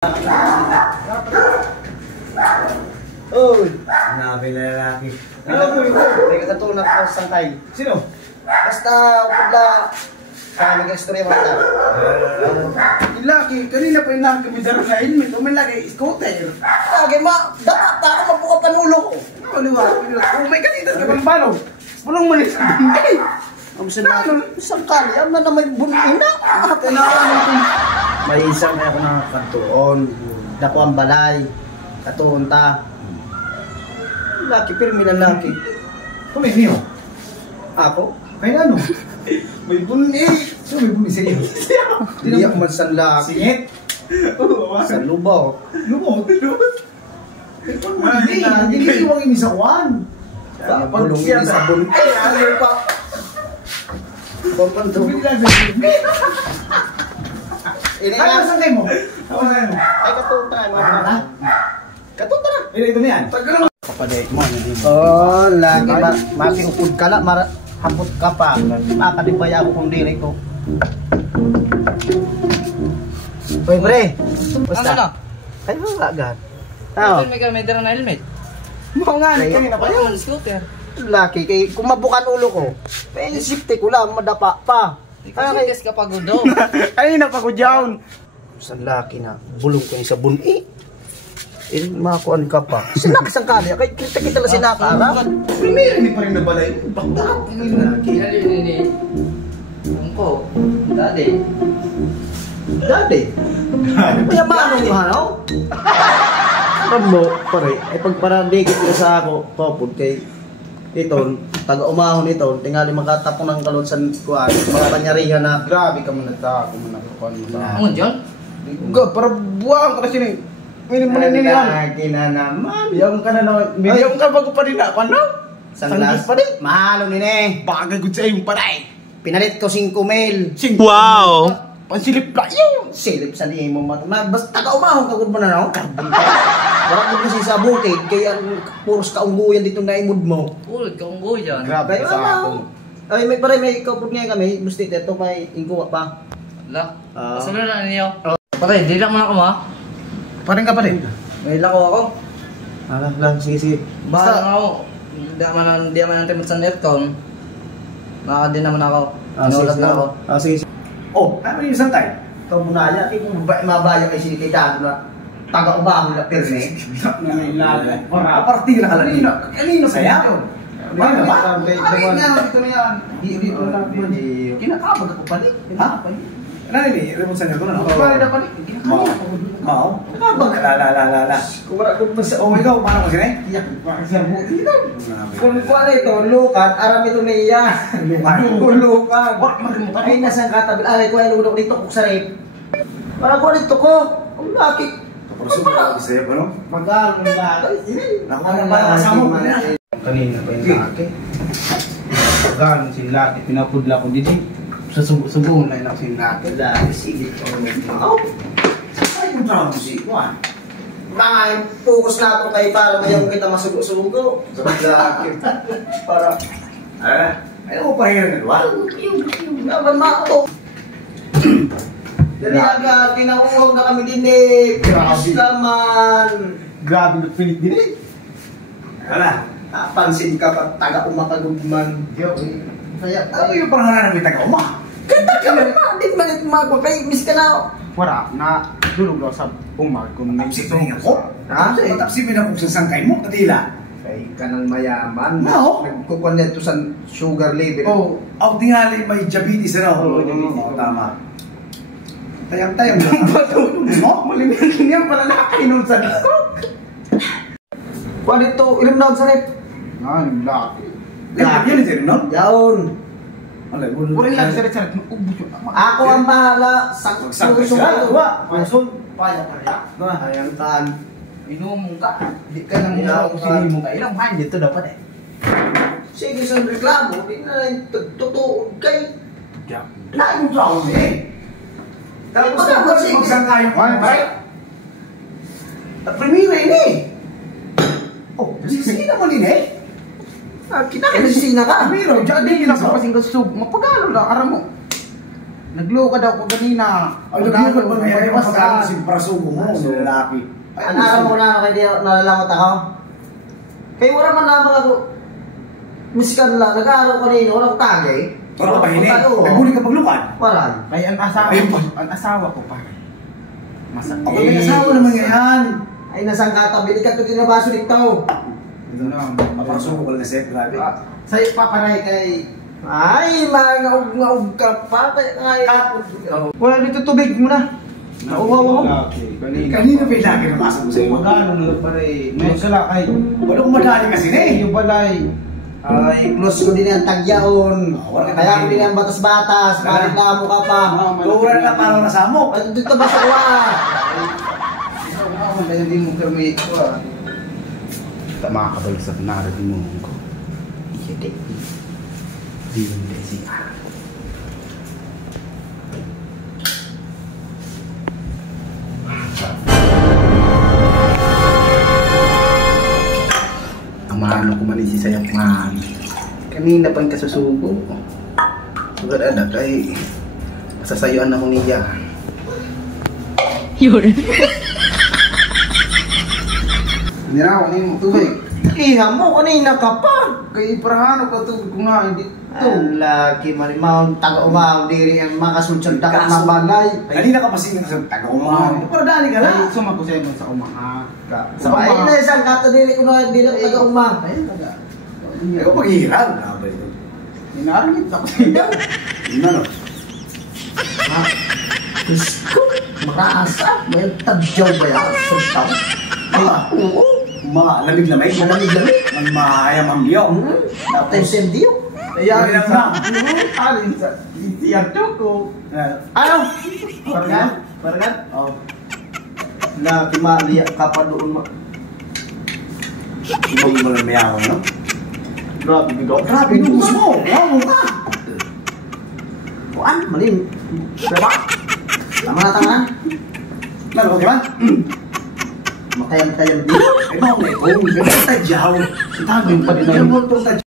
Uy! Hanapin na lalaki. May katulad ko sa sangkay. Sino? Basta, pagla sa nag-extreme mata. Laki, kanina pa yung nakakamidaran na helmet. O may laki, scooter. Lagi dapat ako mabuka panulo ko. Oh my God, ito ka pang balo. Walang mali sa bunday. Isang kali, ama na may bunina. May isang may ako nakakatuon. Dako ang balay. Katuon ta. Laki, pero may lalaki. Kung niyo? Ako? Kaya ano? May bunni. Sino may bunni sa iyo? Hindi ako man sa laki. Singit? Sa lubaw. Lumot? Hindi iwang ini sa kwan. Pagulong ini sa bunni. Ano pa? Pampantong. Ini Ano sa mo? Ay, katunta na mga bata. Katunta na. Ito na yan. Kapaday mo. Oh, lagi makiupod ka na. Hapot ka pa. Makadibaya ako kung diri ko. Uy, pre. Basta. Ano na? Ay, agad. Ano may dala na helmet? Mo nga, kanina pa yun. Scooter. Laki, kay kumabukan ulo ko. May safety ko lang, madapa pa. Kasi ka pagod daw. Kanina pa ko dyan. Sa laki na, bulong ko yung sabon. Makuan ka pa. Sinak isang kali, kay kita lang sinakara. Primero, hindi pa rin nabalay. Bakta. Ini. Ang ko. Dati. Dati. Kaya maano yung hanaw? Mo, pare, ay pagparadikit ka sa ako, popod kay ito, taga-umahon ito, tingali makatapon ng kalot sa kuwan, mga kanyarihan na, grabe ka muna ta, ako muna kuwan mo ta. Ano dyan? God, para buwang ka na sila. Minimanilan. Lagi na naman. Biyang ka na naman. Biyang ka bago pa rin na. Ano? Sanglas pa rin. Mahalo ni ne. Bagay ko sa iyo pa rin. Pinalit ko 5 mil. Wow! Pansilip na yun. Silip sa niya mo. Basta taga-umahon ka kung ba na ako, karbon ka. Wala ko kasi sa bukid, kaya puros kaungguyan dito na imod mo. Ulod ka kung dyan. Grabe Kaya sa ano? ako. Ay, may pare, may kapag ngayon kami, busti dito, may ingkuha pa. Wala. Ah. Kasunod na ninyo. Pare, di lang mo na ko ma. Paring ka pa rin. May lako ako. Lang, sige. Basta ako. Di naman ang timot sa netcom. Nakakadin naman ako. Nanulat na ako. Sige. Oh, ano yung isang tayo? Ikaw muna niya, kung mabaya kay sinikitado na taga-umahon na pirne. Partila ka lang. Kanino saya? Ano ba? Kanino Kanino ito na yan. Dito na lang. Kinakabag ako pa rin. Ano yun? Remonsan niyo ko na. Pare na pa rin. Mao? Kinakabag. Lala. Oh, ikaw, paano mo sila? Iyak, siya buti ito. Kung kuha ito, lukat, aram ito na iya. Lukat. Ay, nasang katabil. Ay, kuha yung lukat dito, kuksarip. Para kuha dito ko. Ang laki. Pero sumunod ako sa'yo, ano? Magkano ng laki. Nakuha na ba? Kasama mo na. Kanina pa yung laki. Magkano si laki. Pinapudla ko dito. Sa subong na yun ako si laki. Laki, sige. Ay, yung trabaho mo si Juan. Mga focus na ito kayo para mayroon kita masugo-sugo. Para, Ano mo pa rin, Juan? yung naman mako. Dali agad, tinauwag na kami din eh. Grabe ka man. Grabe na pilit din eh. Wala. Napansin ka pa, taga-umakagugman. Kaya, Ano yung pangalan ng taga-uma? kita ka man na. Di ba ito magpapay, miss ka na. Wala, na dulog daw sa umag kung may sitong ako. Ha? Tapsipin ako sa sangkay mo, katila. Kay ka ng mayaman. No. Nagkukuhan niya ito sa sugar level. Oh, ako tingali may diabetes ano. Oo, diabetes. Oo, tama. Tayang-tayang lang. Patulog mo? Malimit niya pala nakakainom sa dito. Kuha dito, ilim na sa rep. Ah, laki. Laki yun ito, no? Yaon. Puri lang sa rep. Ako ang bahala. Saksak Saksak ka. Masun, paya kaya. Ayang kan. Inuumong ka. Di ka nang muna kung sinin mo ka. Ilang hand dito dapat eh. Sige sa reklamo, di na lang tutuod kay. Layo sa ako eh. Tapos Sige, tapos sige. magsangkay mo. At primera ini. Oh, sige naman din eh. Kinakalisina ka. Pero, dyan din Hindi yun na sa kapasing ka sub. Mapagalo lang, aram mo. Naglukad ako kanina. Ay, naglukad ba ngayon? Ay, masakit si parasugo mo, lalaki. Ang alam mo na kaya di nalalamat ako. Kaya wala man lamang ako. Musikan lang, nag-aaral ko kanina, walang tagay. Wala ka pahinig. Naguli ka paglukad. Wala. Ay, ang asawa ko pare. Masakit. Ako may asawa naman ngayon. Ay, nasang katabi ka ito kinabaso dito. Ito na. Parasugo ko lang na set, grabe. Sa'yo paparay kay... Ay, ngaug ka pa. Kaya Wala dito tubig mo na. Nauwaw ako. Kanina pa yung lagi ng asa mo sa'yo. Magano na pare. May sala kay... Wala kong madali kasi na eh. Yung balay. Ay, close ko din ang tagyaon. Kaya ko din ang batas-batas. Bakit na mo ka pa? Wala na parang nasamok. Ay, dito ba sa uwa? Ako, hindi mo kami ito ah. Tama ka ba sa narating mo ko? Hindi. Di mo kasi ah. Ang mahalo ko man si Sayap man. Kanina pang kasusugo. Sugar anak ay masasayuan ako niya. Yun. Niraw, ano yung tubig? Iha mo, kanina ka pa. Kay Ibrahano ka tubig ko nga, hindi ito. Ang laki marimang taga-umaw diri ang makasunod ka ng balay. Kanina ka pa singin sa taga-umahan. Pero dali ka na. Ay, sumako sa inyo sa umaha. Sa bahay na isang kato diri ko na dili taga-umaw. Ayun, taga. Ikaw paghihirap. Grabe ito. Inaarangit ako sa inyo. Yun na no. Diyos ko, makaasa. May tadyaw ba yan? Suntaw. Oo. Mga lamig-lamig. Malamig-lamig. Ang mahayam ang diyo. Tapos insendiyo. Ayan, Ayan sa... na. Alin sa... Siyarto ko. Ano? Paragan? Paragan? Oh. Na timali ka pa doon. Ibang mo lang mayawang, no? Grabe bigaw. Grabe, nubos mo. Yawo ka. Kuan, malim. Diba? Tama na tangan. Lalo, di ba? Makayam-tayam dito. Ay, mga may kong. Ganun tadyaw. Itago yung pa din. Ganun po tadyaw.